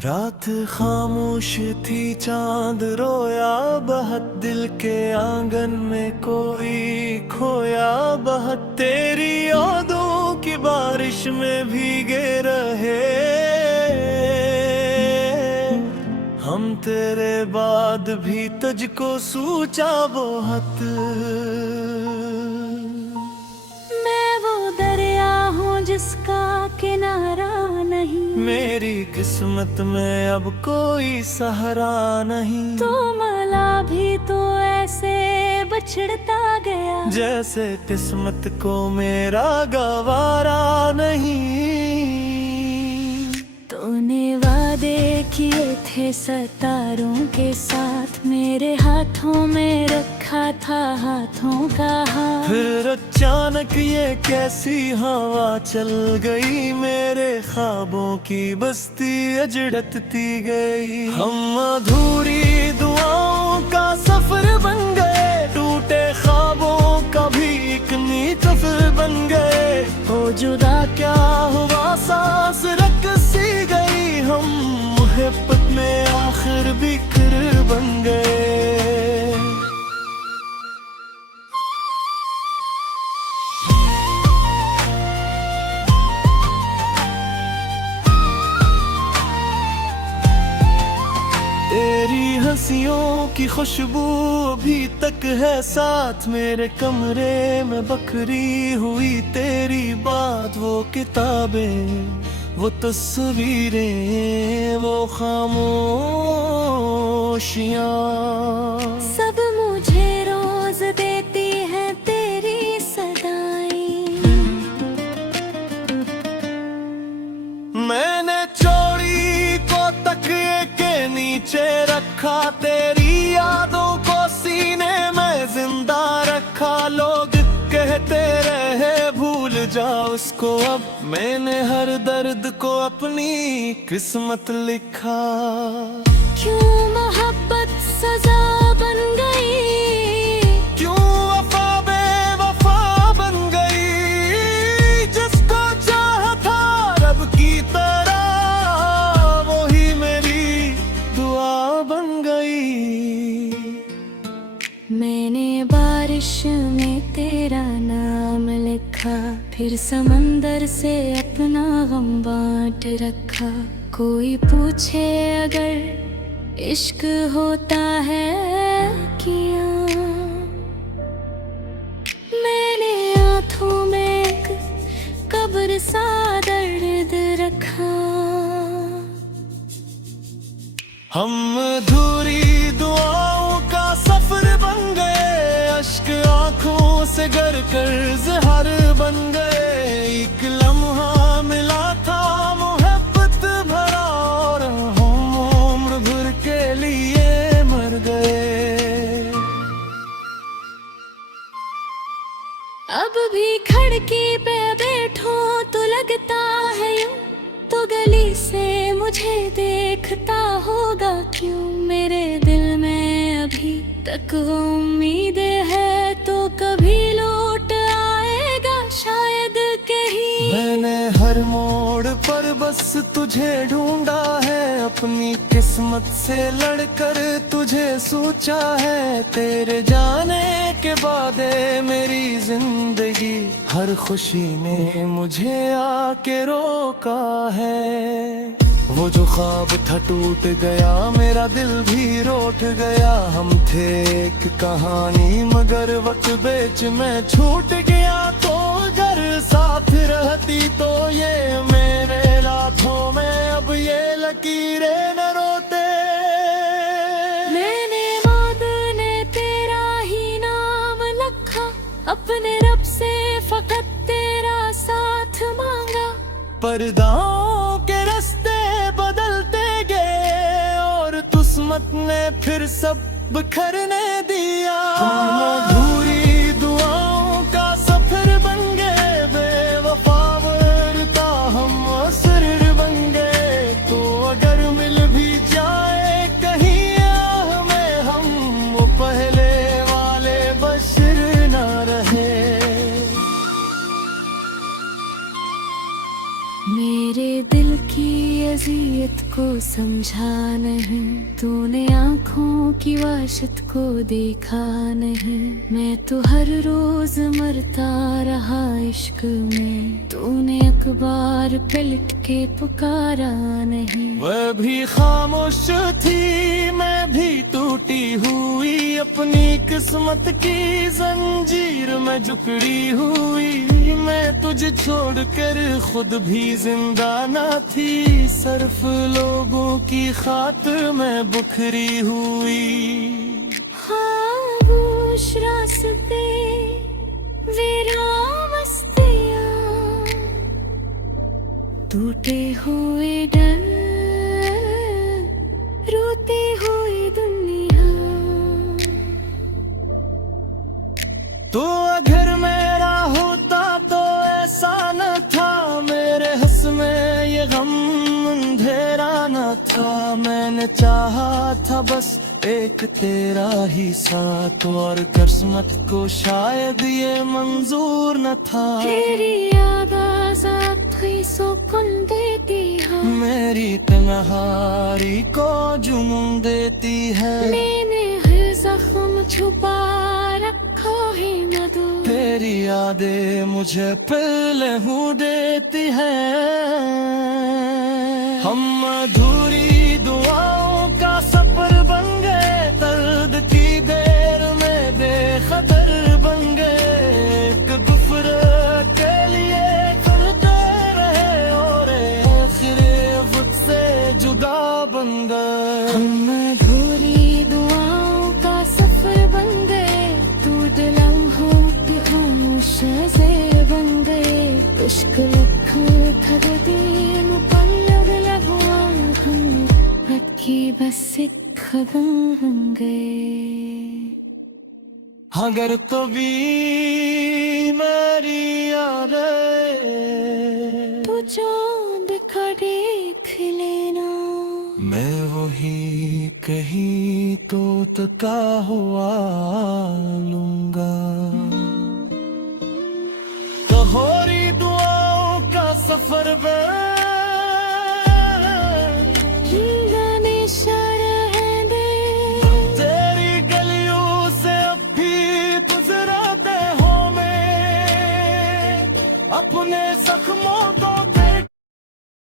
रात खामोश थी, चांद रोया बहुत, दिल के आंगन में कोई खोया बहुत। तेरी यादों की बारिश में भीगे रहे हम, तेरे बाद भी तुझको सोचा बहुत। मैं वो दरिया हूँ जिसका किनारा नहीं, मेरी किस्मत में अब कोई सहारा नहीं। तो मला भी तो ऐसे बछड़ता गया, जैसे किस्मत को मेरा गवारा नहीं। तूने वादे किए थे सितारों के साथ, मेरे हाथों में रखा था हाथों का हाथ। फिर अचानक ये कैसी हवा चल गई, मेरे ख्वाबों की बस्ती अजड़ती गई। हम अधूरी दुआओं का सफर बन गए, टूटे ख्वाबों का भी एक नीतफ बन गए। हो जुदा क्या हुआ, सांस रक सी गई, हम मोहब्बत में आखिर बिखर बन गए। तेरी हंसियों की खुशबू अभी तक है साथ, मेरे कमरे में बखरी हुई तेरी बात। वो किताबें, वो तस्वीरें, वो खामोशियाँ, सब मुझे रोज देती है तेरी सदाएं। मैंने चोरी को तकिए के नीचे रखा, तेरी यादों को सीने में जिंदा रखा। लोग कहते रहे भूल जा उसको, अब मैंने हर दर्द को अपनी किस्मत लिखा। क्यों मोहब्बत सजा बन गई, क्यों वफा बेवफा बन गई, जिसको चाहा था रब की तरह, वही मेरी दुआ बन गई। मैंने बारिश में तेरा नाम लिखा, फिर समंदर से अपना गम बांट रखा। कोई पूछे अगर इश्क होता है क्या, मैंने आँखों में एक कब्र सा दर्द रखा। हम अधूरी दुआओं का सफर बन गए, अश्क आंखों से गर कर ज़हर बन गए। एक लम्हा मिला था मोहब्बत भरा, और हम उम्र भर के लिए मर गए। अब भी खिड़की पे बैठो तो लगता है यूं, तो गली से मुझे देखता होगा क्यों। मेरे दिल में अभी तक वो उम्मीद है, तो कभी लौट आएगा शायद कहीं। मैंने हर मोड़ पर बस तुझे ढूंढा है, अपनी किस्मत से लड़कर तुझे सोचा है। तेरे जाने के बाद मेरी जिंदगी, हर खुशी ने मुझे आके रोका है। वो जो ख्वाब था टूट गया, मेरा दिल भी रोट गया। हम थे एक कहानी मगर वक्त बेच में छूट गया। तो अगर साथ रहती तो ये मेरे लाथों में अब ये लकीरें न रोते। मैंने मौत ने तेरा ही नाम लिखा, अपने रब से फकत तेरा साथ मांगा। पर्दाओं के रास्ते बदलते गए, और किस्मत ने फिर सब बिखरने दिया। हम अधूरी दुआओं का सफर बन गए, बेवफा वरता हम असर बन गए। तो अगर मिल भी जाए कहीं हमें, हम वो पहले वाले बशर ना रहे। मेरे दिल की अजियत को समझा नहीं, तूने आँखों की वहशत को देखा नहीं। मैं तो हर रोज मरता रहा इश्क में, तूने अखबार पे लिट के पुकारा नहीं। वह भी खामोश थी, मैं भी टूटी हुई, अपनी किस्मत की जंजीर में जुकड़ी हुई। मैं तुझे छोड़कर खुद भी जिंदा न थी, सिर्फ लोगों की खातिर मैं बुखरी हुई। खामोश रास्ते वीरान बस्तियाँ, टूटे हुए डर, रोती हुई दुनिया। तो अगर मेरा होता तो ऐसा न था, मेरे हंस में ये गम अंधेरा न था। मैंने चाहा था बस एक तेरा ही साथ, और किस्मत को शायद ये मंजूर न था। तेरी याद आजाद हुई सुकून देती है, मेरी तन्हाई को जुनून देती है। मैंने हर जख्म छुपा रखा है मधु, तेरी यादें मुझे लहू देती है। हम अधूरी दुआओं का सफर बन गए, दर्द की देर में बेखबर बन गए। एक दूसरे के लिए चलते रहे और आखिर वक्त से जुदा बन गए। हम अधूरी दुआओं का सफर बन गए, टूट लम्हों की खामोश नज़र बन गए। इश्क लख थर दिन पल्लव लगवा हम, अटकी बस एक कदम बन गए। अगर कभी मेरी यादें तो चांद का देख लेना, मैं वही कहीं तो तका हुआ लूंगा। कहोरी दुआओं का सफर में